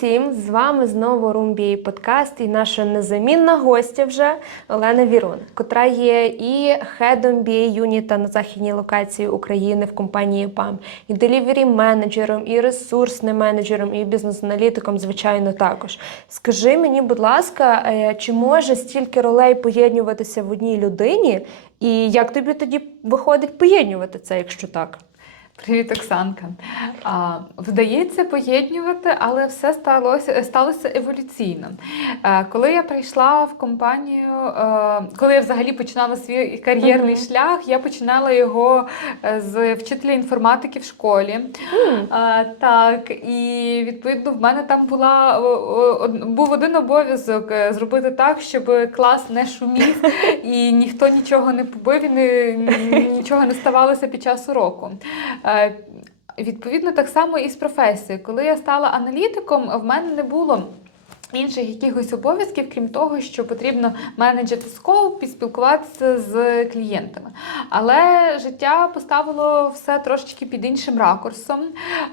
всім! З вами знову Room подкаст і наша незамінна гостя вже Олена Вірон, котра є і хедом BA юніта на західній локації України в компанії ПАМ, і делівері менеджером, і ресурсним менеджером, і бізнес-аналітиком, звичайно, також. Скажи мені, будь ласка, е, чи може стільки ролей поєднуватися в одній людині, і як тобі тоді виходить поєднувати це, якщо так? Привіт, Оксанка. А, вдається поєднувати, але все сталося, сталося еволюційно. А, коли я прийшла в компанію, а, коли я взагалі починала свій кар'єрний Мгм. шлях, я починала його е, з вчителя інформатики в школі. А, так, і відповідно в мене там була був один обов'язок е, зробити так, щоб клас не шумів і ніхто нічого не побив і не, нічого не ставалося під час уроку. Е, Відповідно, так само і з професією. Коли я стала аналітиком, в мене не було. Інших якихось обов'язків, крім того, що потрібно менеджити скоп і спілкуватися з клієнтами. Але життя поставило все трошечки під іншим ракурсом.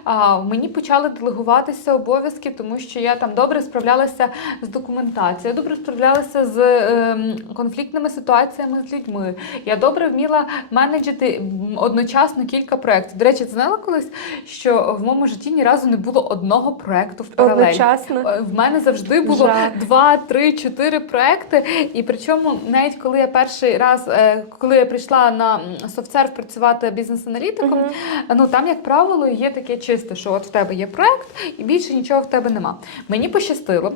А, мені почали делегуватися обов'язки, тому що я там добре справлялася з документацією, добре справлялася з ем, конфліктними ситуаціями з людьми. Я добре вміла менеджити одночасно кілька проєктів. До речі, знала колись, що в моєму житті ні разу не було одного проєкту в паралель. Одночасно. Е, В мене завжди було Жах. два, три, чотири проекти. І причому, навіть коли я перший раз, е, коли я прийшла на софтсерв працювати бізнес-аналітиком, Мгм. ну там, як правило, є таке чисте, що от в тебе є проект, і більше нічого в тебе нема. Мені пощастило,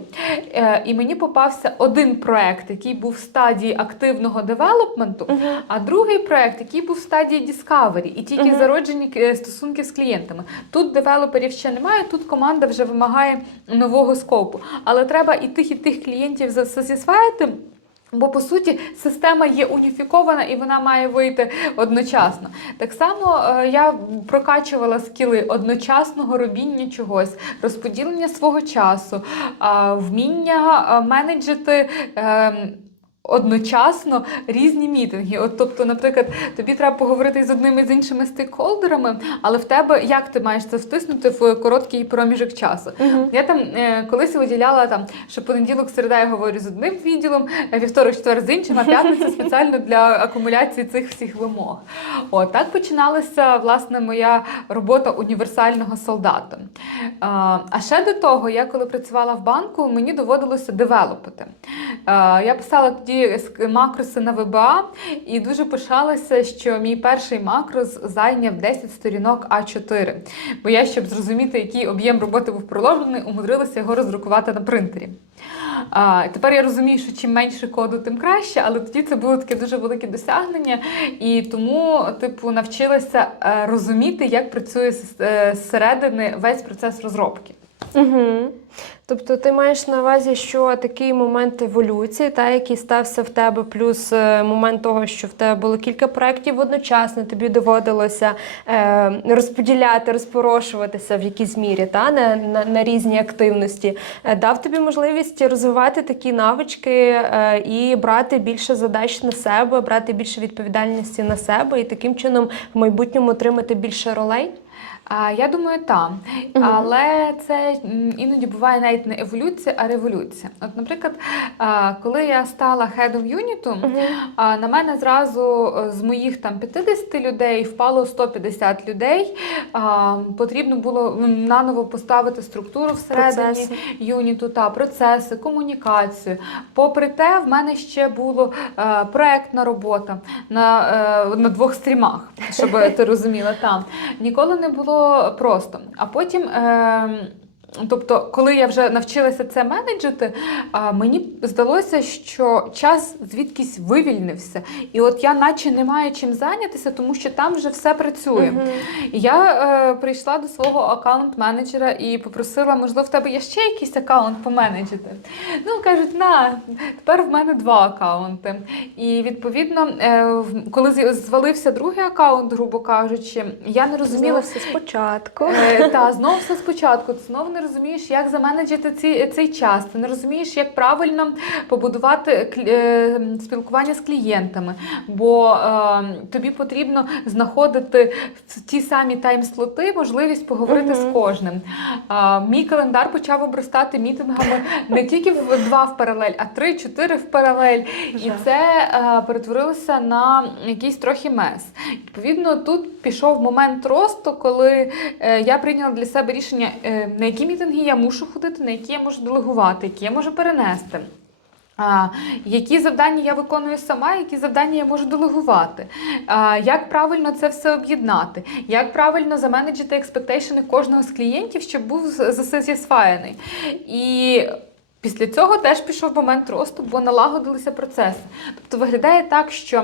е, і мені попався один проект, який був в стадії активного девелопменту, Мгм. а другий проект, який був в стадії Discovery, і тільки Мгм. зароджені е, стосунки з клієнтами. Тут девелоперів ще немає, тут команда вже вимагає нового скопу. Але треба і тих, і тих клієнтів засісваїти. Бо по суті система є уніфікована і вона має вийти одночасно. Так само е, я прокачувала скіли одночасного робіння чогось, розподілення свого часу, вміння е, менеджити. Одночасно різні мітинги. От, тобто, наприклад, тобі треба поговорити з одними з іншими стейкхолдерами, але в тебе як ти маєш це втиснути в короткий проміжок часу? Мгм. Я там е, колись виділяла там, що понеділок, середа я говорю з одним відділом, е, вівторок, четвер з іншим, а п'ятниця спеціально для акумуляції цих всіх вимог. От так починалася власне моя робота універсального солдата. А, а ще до того, я коли працювала в банку, мені доводилося девелопити. Е, Я писала тоді ск- макроси на ВБА і дуже пишалася, що мій перший макрос зайняв 10 сторінок А4. Бо я, щоб зрозуміти, який об'єм роботи був проложений, умудрилася його роздрукувати на принтері. А, тепер я розумію, що чим менше коду, тим краще, але тоді це було таке дуже велике досягнення, і тому, типу, навчилася е, розуміти, як працює е, зсередини весь процес розробки. Угу. Тобто ти маєш на увазі, що такий момент еволюції, та, який стався в тебе, плюс е, момент того, що в тебе було кілька проєктів одночасно, тобі доводилося е, розподіляти, розпорошуватися в якійсь мірі та, на, на, на різні активності, е, дав тобі можливість розвивати такі навички е, і брати більше задач на себе, брати більше відповідальності на себе і таким чином в майбутньому отримати більше ролей? А, я думаю, так. Мгм. Але це іноді буває навіть не еволюція, а революція. От, наприклад, коли я стала хедом юніту, а, на мене зразу е, з моїх там 50 людей впало 150 людей. Потрібно було наново поставити структуру всередині Процеси. юніту та процеси, комунікацію. Попри те, в мене ще була е, проектна робота на, е, на двох стрімах, щоб ти розуміла там. Ніколи не було просто. А потім. Е, Тобто, коли я вже навчилася це менеджити, мені здалося, що час звідкись вивільнився. І от я наче не маю чим зайнятися, тому що там вже все працює. Мгм. І Я е, прийшла до свого аккаунт-менеджера і попросила, можливо, в тебе є ще якийсь аккаунт поменеджити. Ну, кажуть, на, тепер в мене два аккаунти. І відповідно, е, коли звалився другий аккаунт, грубо кажучи, я не розуміла. Знову все спочатку. Е, Та знову все спочатку, знову не не розумієш, як заменеджити ці, цей час, ти не розумієш, як правильно побудувати е, спілкування з клієнтами, бо е, тобі потрібно знаходити в ті самі тайм-слоти можливість поговорити з кожним. А, мій календар почав обростати мітингами не тільки в два в паралель, а три-чотири в паралель. І це е, перетворилося на якийсь трохи мес. Відповідно, тут пішов момент росту, коли е, я прийняла для себе рішення, е, на які мітинги я мушу ходити, на які я можу делегувати, які я можу перенести. А, які завдання я виконую сама, які завдання я можу делегувати, а, як правильно це все об'єднати, як правильно заменеджити експектейшени кожного з клієнтів, щоб був засисфайний. І після цього теж пішов момент росту, бо налагодилися процеси. Тобто виглядає так, що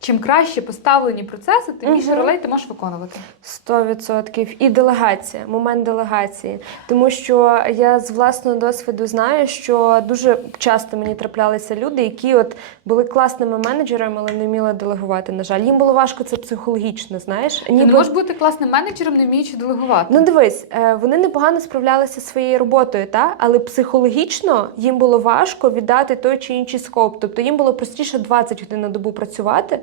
чим краще поставлені процеси, тим більше Мгм. ролей ти можеш виконувати. 100%. І делегація, момент делегації. Тому що я з власного досвіду знаю, що дуже часто мені траплялися люди, які от були класними менеджерами, але не вміли делегувати. На жаль, їм було важко це психологічно, знаєш. Ти не можеш бути класним менеджером, не вміючи делегувати. Ну дивись, е, вони непогано справлялися своєю роботою, та? але психологічно їм було важко віддати той чи інший скоп. Тобто їм було простіше 20 годин на добу працювати,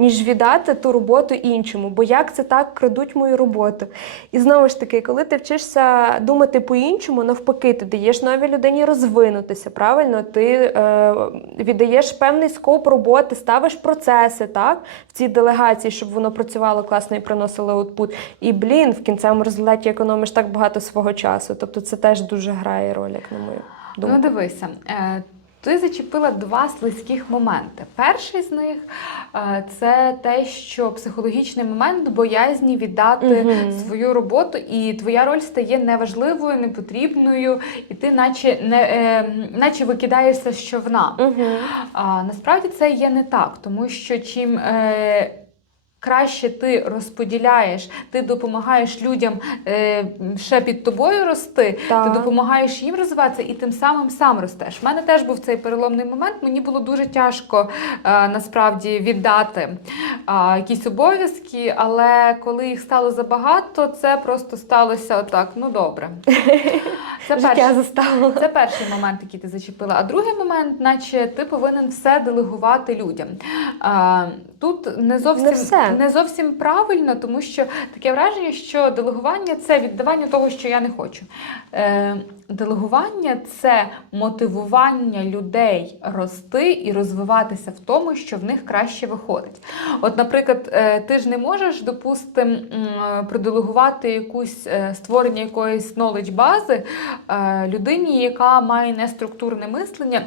ніж віддати ту роботу іншому. Бо як це так крадуть мою роботу? І знову ж таки, коли ти вчишся думати по-іншому, навпаки, ти даєш новій людині розвинутися. Правильно, ти е, віддаєш певний скоп роботи, ставиш процеси так, в цій делегації, щоб воно працювало класно і приносило аутпут. І блін, в кінцевому результаті економиш так багато свого часу. Тобто це теж дуже грає роль, як на мою думку. Ну, дивися, е, ти зачепила два слизьких моменти. Перший з них е, це те, що психологічний момент боязні віддати угу. свою роботу, і твоя роль стає неважливою, непотрібною, і ти наче не е, наче викидаєшся з човна. Угу. А насправді це є не так, тому що чим е, краще ти розподіляєш, ти допомагаєш людям е, ще під тобою рости, Так. ти допомагаєш їм розвиватися і тим самим сам ростеш. У мене теж був цей переломний момент. Мені було дуже тяжко е, насправді віддати е, якісь обов'язки, але коли їх стало забагато, це просто сталося отак. Ну добре. Це заставило. Це перший момент, який ти зачепила. А другий момент, наче ти повинен все делегувати людям. А, тут не зовсім Не все. Не зовсім правильно, тому що таке враження, що делегування це віддавання того, що я не хочу. Е, делегування це мотивування людей рости і розвиватися в тому, що в них краще виходить. От, наприклад, е, ти ж не можеш, допустим, м, проделегувати якусь е, створення якоїсь knowledge бази е, людині, яка має неструктурне мислення.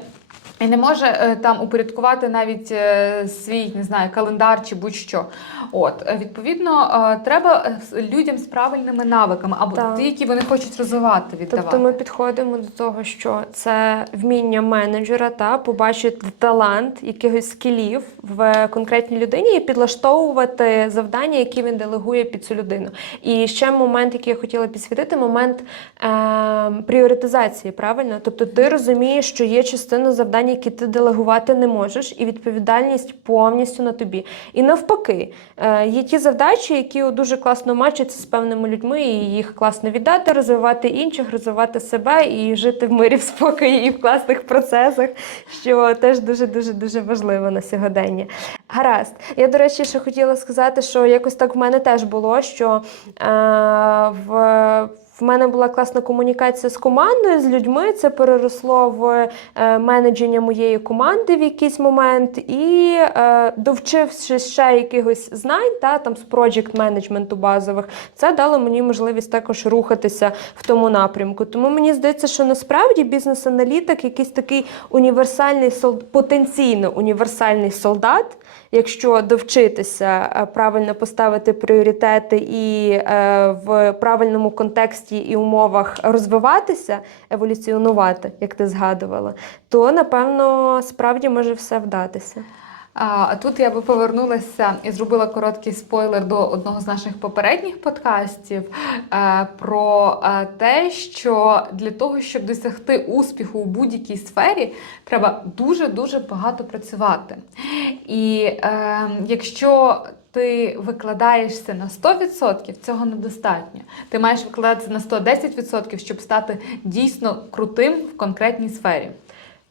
І не може е, там упорядкувати навіть е, свій не знаю, календар чи будь-що. От е, відповідно, треба людям з правильними навиками або Так. ті, які вони хочуть розвивати, віддавати. Тобто ми підходимо до того, що це вміння менеджера та побачити талант якихось скілів в конкретній людині і підлаштовувати завдання, які він делегує під цю людину. І ще момент, який я хотіла підсвітити, момент е, пріоритизації, правильно? Тобто ти розумієш, що є частина завдань, які ти делегувати не можеш, і відповідальність повністю на тобі. І навпаки, е, є ті завдачі, які дуже класно мачаться з певними людьми, і їх класно віддати, розвивати інших, розвивати себе і жити в мирі, в спокої і в класних процесах, що теж дуже дуже дуже важливо на сьогодення. Гаразд. Я, до речі, ще хотіла сказати, що якось так в мене теж було, що е, в. В мене була класна комунікація з командою, з людьми. Це переросло в е, менедження моєї команди в якийсь момент, і е, довчившись ще якихось знань, та там з проджект менеджменту базових, це дало мені можливість також рухатися в тому напрямку. Тому мені здається, що насправді бізнес-аналітик якийсь такий універсальний сол- потенційно універсальний солдат. Якщо довчитися е, правильно поставити пріоритети і е, в правильному контексті і умовах розвиватися, еволюціонувати, як ти згадувала, то напевно справді може все вдатися. А тут я би повернулася і зробила короткий спойлер до одного з наших попередніх подкастів е, про е, те, що для того, щоб досягти успіху у будь-якій сфері, треба дуже дуже багато працювати. І е, якщо ти викладаєшся на 100%, цього недостатньо. Ти маєш викладатися на 110%, щоб стати дійсно крутим в конкретній сфері.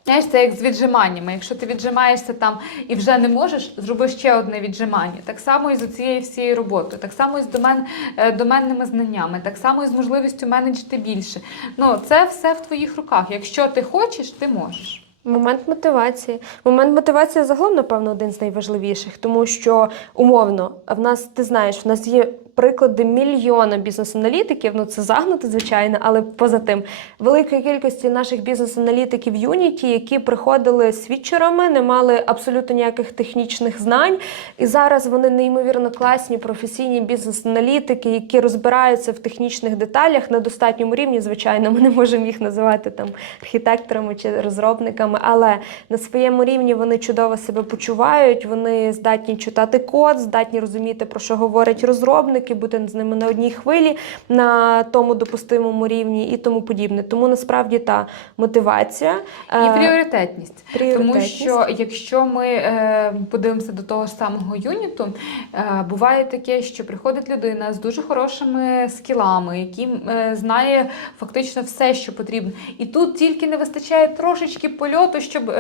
Знаєш, це як з віджиманнями. Якщо ти віджимаєшся там і вже не можеш, зроби ще одне віджимання. Так само і з цією всією роботою, так само і з домен, е, доменними знаннями, так само і з можливістю менеджити більше. Ну, це все в твоїх руках. Якщо ти хочеш, ти можеш. Момент мотивації. Момент мотивації загалом, напевно, один з найважливіших, тому що умовно, в нас ти знаєш, в нас є приклади мільйона бізнес-аналітиків. Ну це загнуто, звичайно, але поза тим, великої кількості наших бізнес-аналітиків Unity, які приходили свідчерами, не мали абсолютно ніяких технічних знань. І зараз вони неймовірно класні професійні бізнес-аналітики, які розбираються в технічних деталях на достатньому рівні. Звичайно, ми не можемо їх називати там архітекторами чи розробниками, але на своєму рівні вони чудово себе почувають. Вони здатні читати код, здатні розуміти, про що говорять розробники, бути з ними на одній хвилі на тому допустимому рівні і тому подібне. Тому насправді та мотивація І е, пріоритетність. Тому що якщо ми е, подивимося до того ж самого юніту, е, буває таке, що приходить людина з дуже хорошими скілами, який е, знає фактично все, що потрібно. І тут тільки не вистачає трошечки польоту, щоб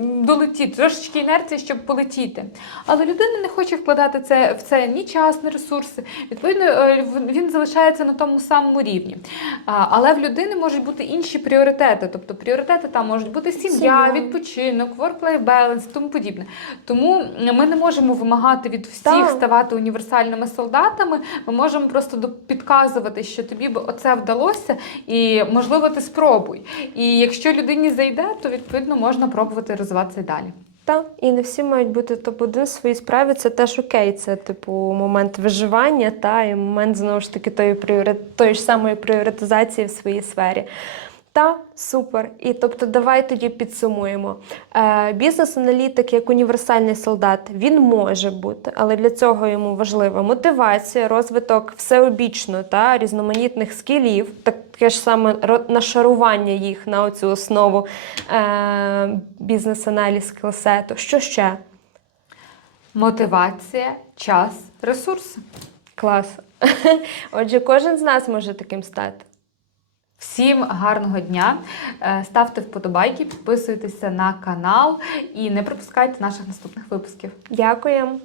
долетіти, трошечки інерції, щоб полетіти. Але людина не хоче вкладати це в це ні час, ні ресурси. Відповідно, е, він залишається на тому самому рівні. Але в людини можуть бути інші пріоритети. Тобто пріоритети там можуть бути сім'я, відпочинок, work-life balance, тому подібне. Тому ми не можемо вимагати від всіх Так. ставати універсальними солдатами. Ми можемо просто підказувати, що тобі б оце вдалося, і можливо ти спробуй. І якщо людині зайде, то відповідно можна пробувати розвиватися і далі. Та, і не всі мають бути топ-1 в своїй справі. Це теж окей. Це, типу, момент виживання та і момент знову ж таки тої, пріорит... тої ж самої пріоритизації в своїй сфері. Та супер. І тобто, давай тоді підсумуємо. Е, бізнес-аналітик як універсальний солдат він може бути, але для цього йому важлива мотивація, розвиток всеобічно та різноманітних скілів, таке ж саме нашарування їх на оцю основу е, бізнес-аналіз скілсету. Що ще? Мотивація, час, ресурси. Клас. Отже, кожен з нас може таким стати. Всім гарного дня! Е, Ставте вподобайки, підписуйтеся на канал і не пропускайте наших наступних випусків. Дякуємо.